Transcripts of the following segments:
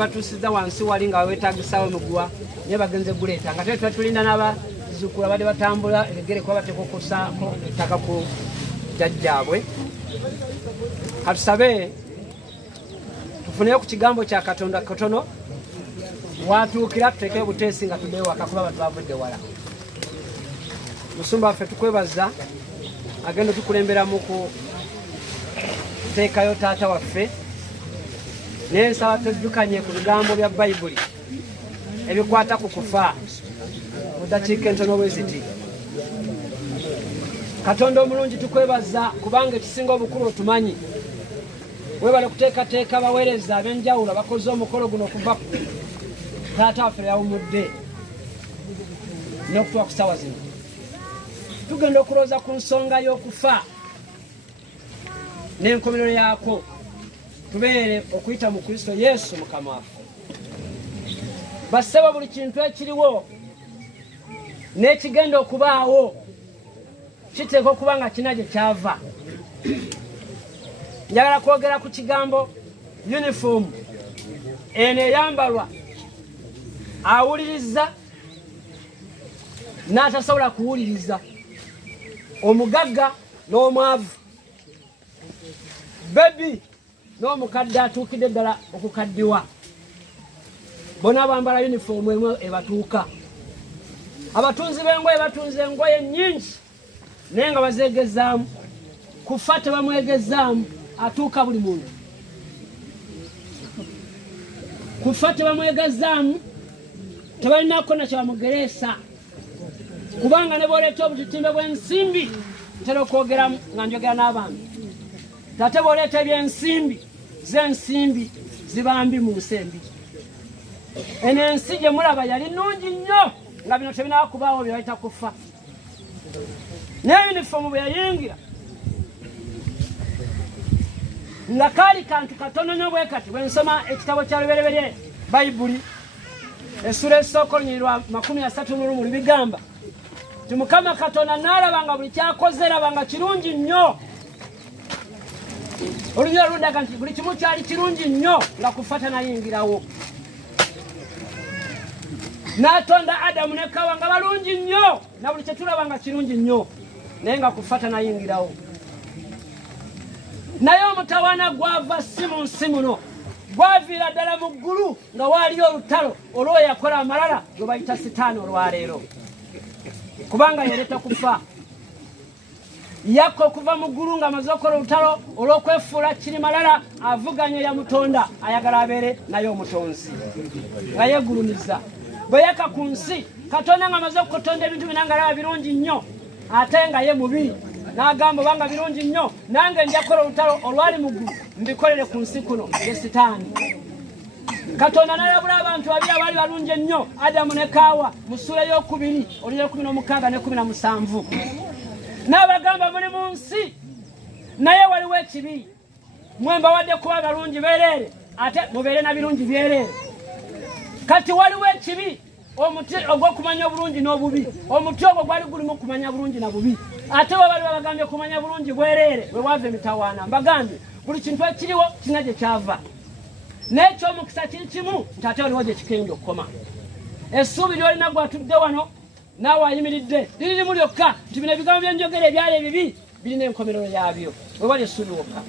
batusiza wansi wali nga wetagisawo mugwa ne bagenze guleeta nga tetwa tulinda n'abazukula badde batambula egere kwa batekokosaako ettaka ku jjajjaabwe. Katusabe tufuneyo ku kigambo kya Katonda katono watuukira tuteeke buteesi nga tuddeyo waka kuba abantu bavudde wala. Musumba waffe tukwebaza agenda tukulembera mu kuteekayo taata waffe n'ensaba tujjukanye ku bigambo bya Bayibuli ebikwata ku kufa mu ddakiika entono bwe ziti. Katonda omulungi tukwebaza kubanga ekisinga obukulu otumanyi. Webale kuteekateeka abaweereza ab'enjawulo bakoze omukolo guno okuva ku taata waffe yawumudde n'okutuuka ku ssaawa zino. Tugenda okulooza ku nsonga y'okufa n'enkomerero yaako tubeere okuyita mu Kristo Yesu Mukama waffe. Bassebo buli kintu ekiriwo n'ekigenda okubaawo kiteeka okuba nga kina gye kyava. Njagala kwogera ku kigambo uniform eno eyambalwa awuliriza n'atasobola kuwuliriza, omugagga n'omwavu, bebi n'omukadde atuukidde ddala okukaddiwa, bonna bambala uniform emu ebatuuka. Abatunzi b'engoye batunze engoye nnyingi naye nga bazeegezaamu. Kufa tebamwegezaamu, atuuka buli muntu. Kufa tebamwegezaamu, tebalinako na kyebamugereesa, kubanga ne bw'oleeta obutitimbe bw'ensimbi ntera okwogeramu nga njogera n'abantu. Ate bw'oleeta ebyensimbi, z'ensimbi ziba mbi mu nsi embi. Eno ensi gye mulaba yali nnungi nnyo nga bino tebinaba kubaawo bye bayita kufa. Naye yunifomu bwe yayingira nga kaali kantu katono nnyo bwe kati. Bwe nsoma ekitabo kya lubereberye Bayibuli essula esooka olunyiriri 31 bigamba nti Mukama Katonda n'alaba nga buli kyakoze laba nga kirungi nnyo. Olunyo olundaga nti buli kimu kyali kirungi nnyo nga kufa tanayingirawo. N'atonda Adamu ne Kawa nga balungi nnyo na buli kye tulaba nga kirungi nnyo naye nga kufa tanayingirawo. Naye omutawaana gwava si mu nsi muno, gwaviira ddala mu ggulu nga waaliyo olutalo olw'oyo yakola amalala gwe bayita Sitaani olwaleero, kubanga yaleeta kufa. Yakka okuva mu ggulu ng'amaze okukola olutalo olw'okwefuula kirimalala avuganya yamutonda ayagala abeere naye omutonzi nga yeegulumiza. Bwe yakka ku nsi Katonda ng'amaze okutonda ebintu bina nga alaba birungi nnyo ate nga ye mubi n'agamba banga birungi nnyo nange nja kukola olutalo olwali mu ggulu mbikolere ku nsi kuno ye Sitaani. Katonda n'alabula abantu babiri abaali balungi ennyo, Adamu ne Kaawa mu ssula ey'okubiri olunya 16 ne 17. N'abagamba muli mu nsi naye waliwo ekibi, mwe mbawadde kuba balungi bereere ate mubeere na birungi byereere. Kati waliwo ekibi, omuti ogw'okumanya obulungi n'obubi. Omuti ogwo gwali gulimu kumanya bulungi na bubi, ate we bali babagambye kumanya bulungi bwereere we wava emitawaana. Mbagambye buli kintu ekiriwo kirina gye kyava, n'ekyomukisa kiri kimu nti ate waliwo gye kigenda okukoma. Essuubi ly'olina gwatudde wano naawe ayimiridde liririmu lyokka nti bino ebigambo byenjogera ebyali ebibi birina enkomerero yabyo, we wali essuubi wokka.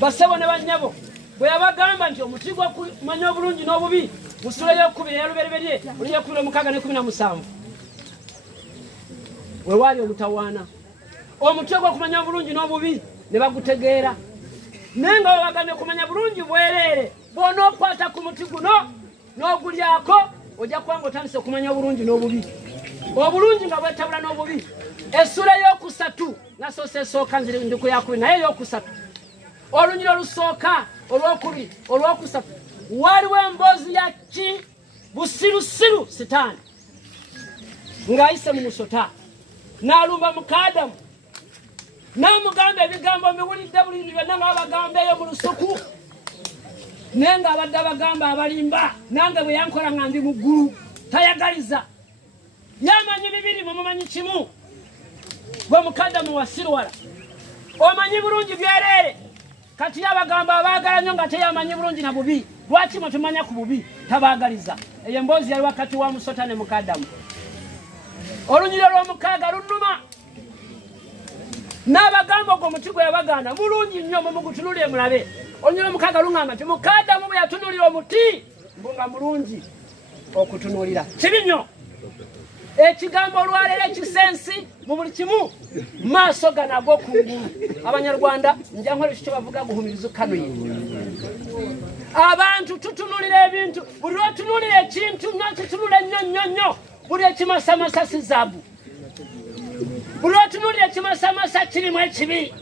Bassebo ne bannyabo bwe yabagamba nti omuti gw'okumanya obulungi n'obubi mu ssula ey'okubiri ey'olubereberye olunya 16 ne 17 we waali omutawaana. Omuti ogw'okumanya obulungi n'obubi ne bagutegeera, naye nga babagambye kumanya bulungi bwereere. Bw'onookwata ku muti guno n'ogulyako ojja kuba ng'otandise okumanya obulungi n'obubi, obulungi nga bwetabula n'obubi. Essula ey'okusatu nasoose esooka nziri ndi ku yakubiri, naye ey'okusatu olunyiri olusooka olwokubiri olwokusatu waliwo emboozi ya busirusiru Sitaani ng'ayise mu musota n'alumba muka Adamu n'amugamba ebigambo mbiwulidde bulindi byonna nga babagamba eyo mu lusuku, naye ng'abadde abagamba abalimba nange bwe yankola nga ndi mu ggulu tayagaliza. Yamanyi bibiri mumumanyi kimu, gwe muka Adamu wasirwala omanyi bulungi byereere. Kati yabagamba abaagala nnyo nga teyamanyi bulungi na bubi. Lwaki mwe tumanya ku bubi tabaagaliza? Eyo emboozi yali wakati wa musota ne muka Adamu. Olunyiri olw'omukaaga lunuma n'abagamba ogwo omuti gwe yabagaana mulungi nnyo mumugutunulire mulabe. Olunyiri olw'omukaaga luŋŋamba nti muka Adamu bwe yatunulira omuti mbu nga mulungi okutunulira. Kibi nnyo ekigambo olwaleero ekisensi mu buli kimu maaso gano ag'okungulu. Abanyarwanda nja nkola ekyo bavuga guhumirizo kanuye. Abantu tutunulira ebintu, buli lw'otunulira ekintu n'okitunula nnyo buli ekimasamasa si zaabu, buli lw'otunulira ekimasamasa kirimu ekibi.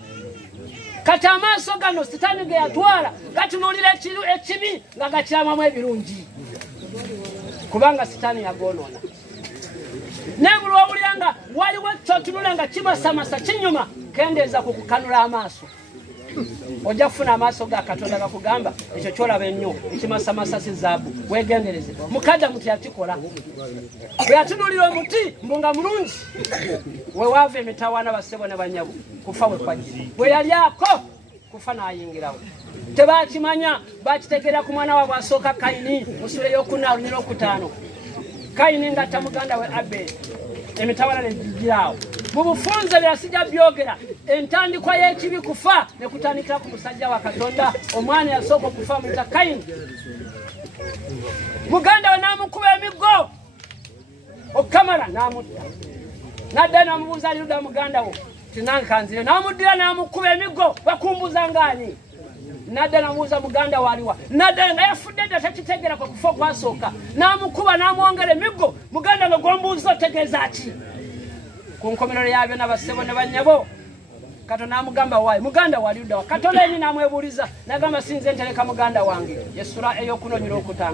Kati amaaso gano Sitaani ge yatwala gatunulira ekibi nga gakiramamu ebirungi, kubanga Sitaani yagoonoona. Naye buli lw'owulira nga waliwo kyotunula nga kimasamasa kinyuma, kendeeza ku kukanula amaaso. Ojja kufuna amaaso ga Katonda gakugamba ekyo kyolaba ennyo ekimasamasa si zaabu, weegendereze. Muka Adamu teyakikola, bwe yatunulira omuti mbu nga mulungi we waava emitawaana bassebo ne bannyabo kufa bwe kwajja. Bwe yalyako kufa n'ayingirawo. Tebaakimanya, bakitegeera ku mwana waabwe asooka Kayini mu ssula ey'okuna olunyiri okutaano. Kayini ng'atta muganda we Aberi, emitawaana ne gigiraawo. Mu bufunze bya sijja byogera entandikwa y'ekibi kufa ne kutandikira ku musajja wa Katonda. Omwana yasooka okufa muyita Kayini. Muganda we n'amukuba emiggo okukamala n'amutta. N'adda n'amubuuza ali ludda muganda wo tinange kanzire, n'amuddira n'amukuba emiggo bakumbuza ng'ani. N'adda n'amubuuza muganda we aliwa, n'adda nga yafudde dda takitegeera kwe kufa okwasooka, n'amukuba n'amwongera emiggo. Muganda we gw'ombuuza otegeeza ki? Ku nkomerero yabyo n'abassebo ne bannyabo Katonda n'amugamba waayi muganda wali ludda wa? Katonda yennyini n'amwebuuliza n'agamba sinze ntereka muganda wange. Yessula ey'okunonyera 5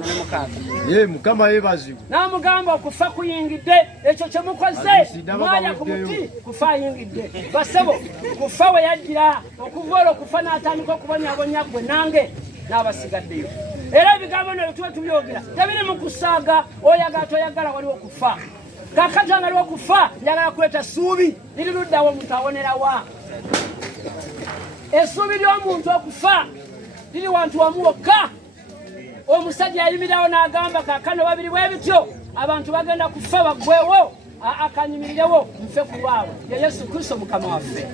ne 6. Mukama yeebazibwe. N'amugamba okufa kuyingidde, ekyo kye mukoze mwalya ku muti kufa ayingidde. Bassebo kufa we yajjira okuva olwo kufa n'atandika okubonyaabonya ggwe nange n'abasigaddeyo. Era ebigambo bino tuba tubyogera tebiri mu kusaaga oyagala toyagala, waliwo kufa. Kakati nga waliwo kufa njagala kuleeta ssuubi liri luddawo omuntu awonerawa. Essuubi ly'omuntu okufa liri wantu wamu wokka. Omusajja yayimirirawo n'agamba kaakano babiri bwe bityo abantu bagenda kufa baggwewo, akanyimirirewo nfe ku lwabwe. Ye Yesu Kristo Mukama waffe.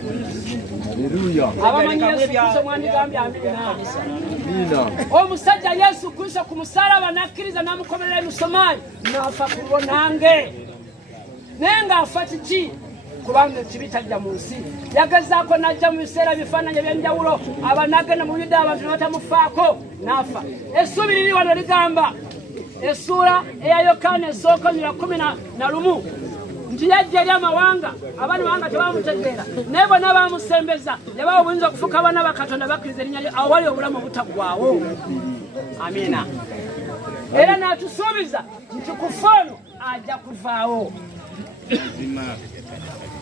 Abamanyi Yesu Kristo mwandigambye amiina. Omusajja Yesu Kristo ku musalaba n'akkiriza n'amukomerera emisomaayi n'afa ku lwo nange. Naye ng'afa kiki? Kubanga ekibi tajja mu nsi. Yagezaako n'ajja mu biseera bifaananyi eby'enjawulo, abanagenda mu Yuda abantu ne batamufaako n'afa. Essuubi liri wano ligamba, essuula eya Yokaana esooka 11 nti yajja eri amawanga abana bawanga tebamutegeera naye bonna bamusembeza ne bawa obuyinza okufuuka abaana ba Katonda bakkiriza erinnya lye awo wali obulamu obutaggwaawo. Amiina. Era n'atusuubiza nti kufa ono ajja kuvaawo.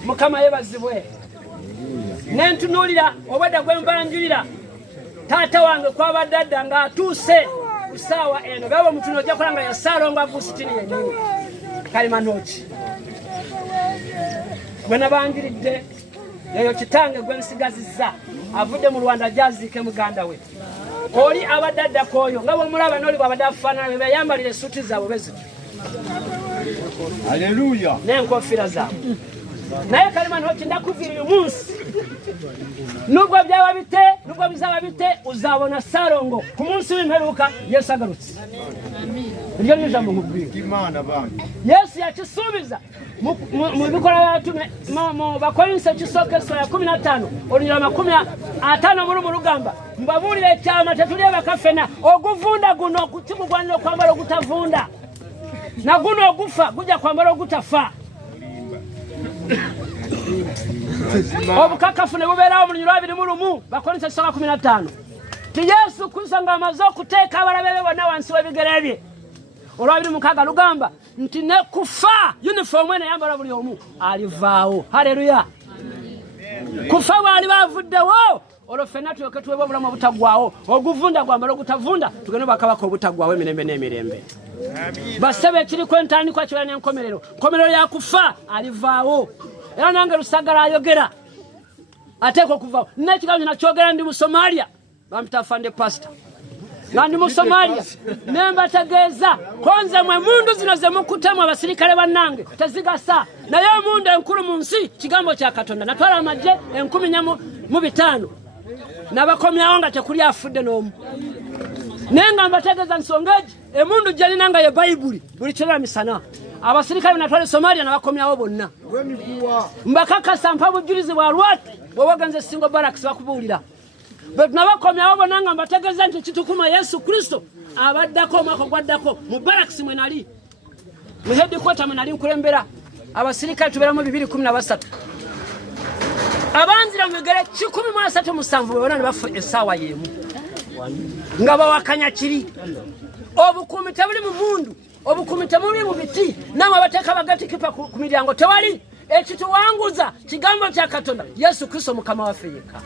Mukama yebazibwe. Nentunuulira obwedda gwe mbanjulira taata wange kwabadde adda ng'atuuse ku ssaawa eno gaba omutuno ojja kulanga ya Ssaalongo Agusitini yennyini Kalimanooki. Gwe nabanjiridde eyo kitange gwe nsigazizza avudde mu Rwanda gy'aziike muganda we. Oli abadde addako oyo nga bw'omulaba n'oli bw'abadde afaanana bwe yayambalira essuuti zaabwe bwe zityo. Haleluya. N'enkofiira zaabwe. Naye Kalimanooki ndakubwira uyu munsi nubwo byaba bite nubwo bizaba bite uzabona Ssaalongo ku munsi w'imperuka Yesu agarutse. Iryo ni ijambo nkubwira. Imana bantu. Yesu yakisuubiza mu bikola by'abatume mu Bakorinso ekisooka essula ya 15 olunyirira 50 mu Lugamba mbabuulira ekyama tetuli bakafena oguvunda guno kukigugwanira okwambala ogutavunda na guno ogufa gujja kwambala ogutafa. Obukakafu ne bubeerawo mu lunyirira 21 Bakorinso ekisooka 15 ti Yesu Kristo ng'amaze okuteeka abalabe be bonna wansi w'ebigere bye. Olwabiri mukaga lugamba nti ne kufa uniform ene yambala buli omu alivaawo. Haleluya. Kufa bwali bavuddewo olwo ffenna tulyoke tuweebwa obulamu obutaggwaawo oguvunda gwambala ogutavunda tugende bakabaka obutaggwaawo emirembe n'emirembe. Basebe ekiriko entandikwa kibeera n'enkomerero. Nkomerero ya kufa alivaawo. Era nange Lusagala ayogera ateeka okuvaawo. Nina ekigambo nakyogera ndi mu Somalia bampita afande pastor. Nandi mu Somalia nemba tegeeza konze mwe mundu zino ze mukutamu abasirikale bannange tezigasa naye omundu enkulu mu nsi kigambo kya Katonda natwala amagye 105 n'abakomyawo nga tekuli afudde n'omu. Naye nga mbategeeza nsonga egi emundu gyenina nga ye Bayibuli buli kirala misana abasirikale natwala Somalia n'abakomyawo bonna. Mbakakasa mpa bujulizi bwa lwatu bw'obagenze Single Barracks bakubuulira. But nabakomyawo bonna nga mbategeeza nti kitukuma Yesu Kristo abaddako omwaka gwaddako mu Barracks mwe nali mu headquarter mwe nali nkulembera abasirikale tubeeramu 213 abanzira mu bigere 137 bonna ne bafa essaawa y'emu nga bawakanya kiri. Obukuumi tebuli mu mundu obukuumi tebuli mu biti namwe abateeka bagatikipa ku miryango tewali. Ekituwanguza kigambo kya Katonda Yesu Kristo mukama waffe yekka.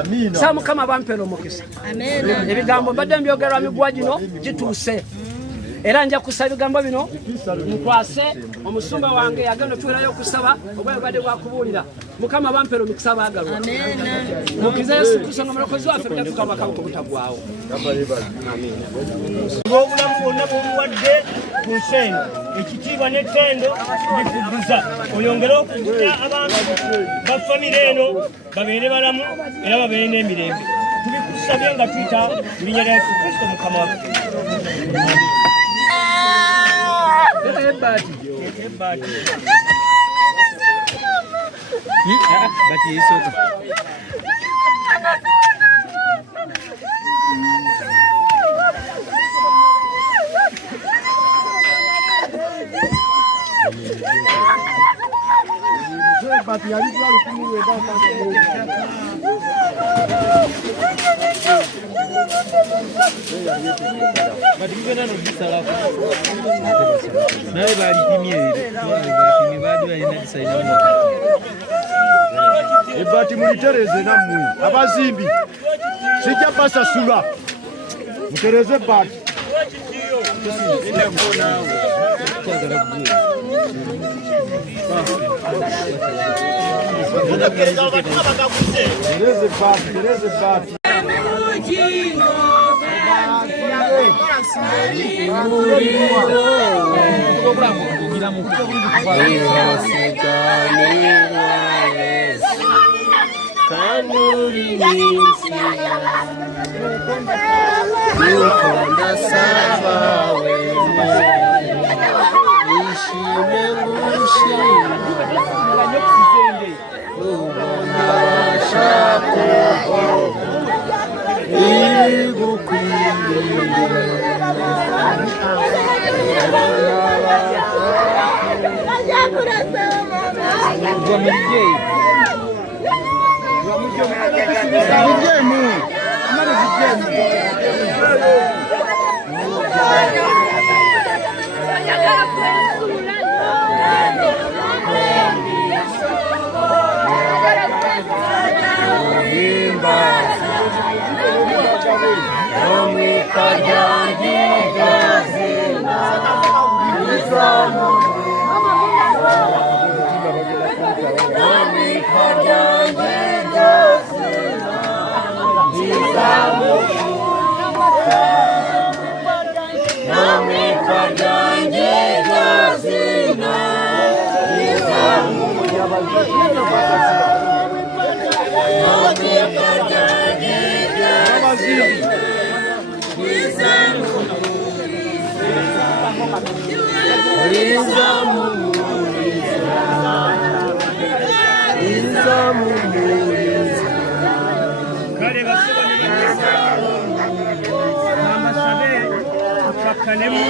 Amina. Sa mukama bampera omukisa. Amen. Ebigambo mbadde mbyogerwa migwa gino gituuse. Era nja kusaba ebigambo bino nkwase omusumba wange yagenda tuwerayo okusaba obwayo badde bwakubuulira. Mukama bampera omukisa baagalwa. Amen. Mukiza Yesu Kristo nga mulokozi waffe byafuka bakabako butagwawo. Amen. Obulamu bwonna bw'obuwadde ku nsengo ekitiibwa n'ettendo bikudduza oyongere okugula abantu ba famire eno babeere balamu era babeere n'emirembe. Tubikusabye nga tuyita mu linnya lya Yesu Kristo mukama waffe. Ebati mulitereze nammwe abazimbi sijja basasula mutereze bati. Tereze bati. kale basaba ne banyesa amasabe tufakanemu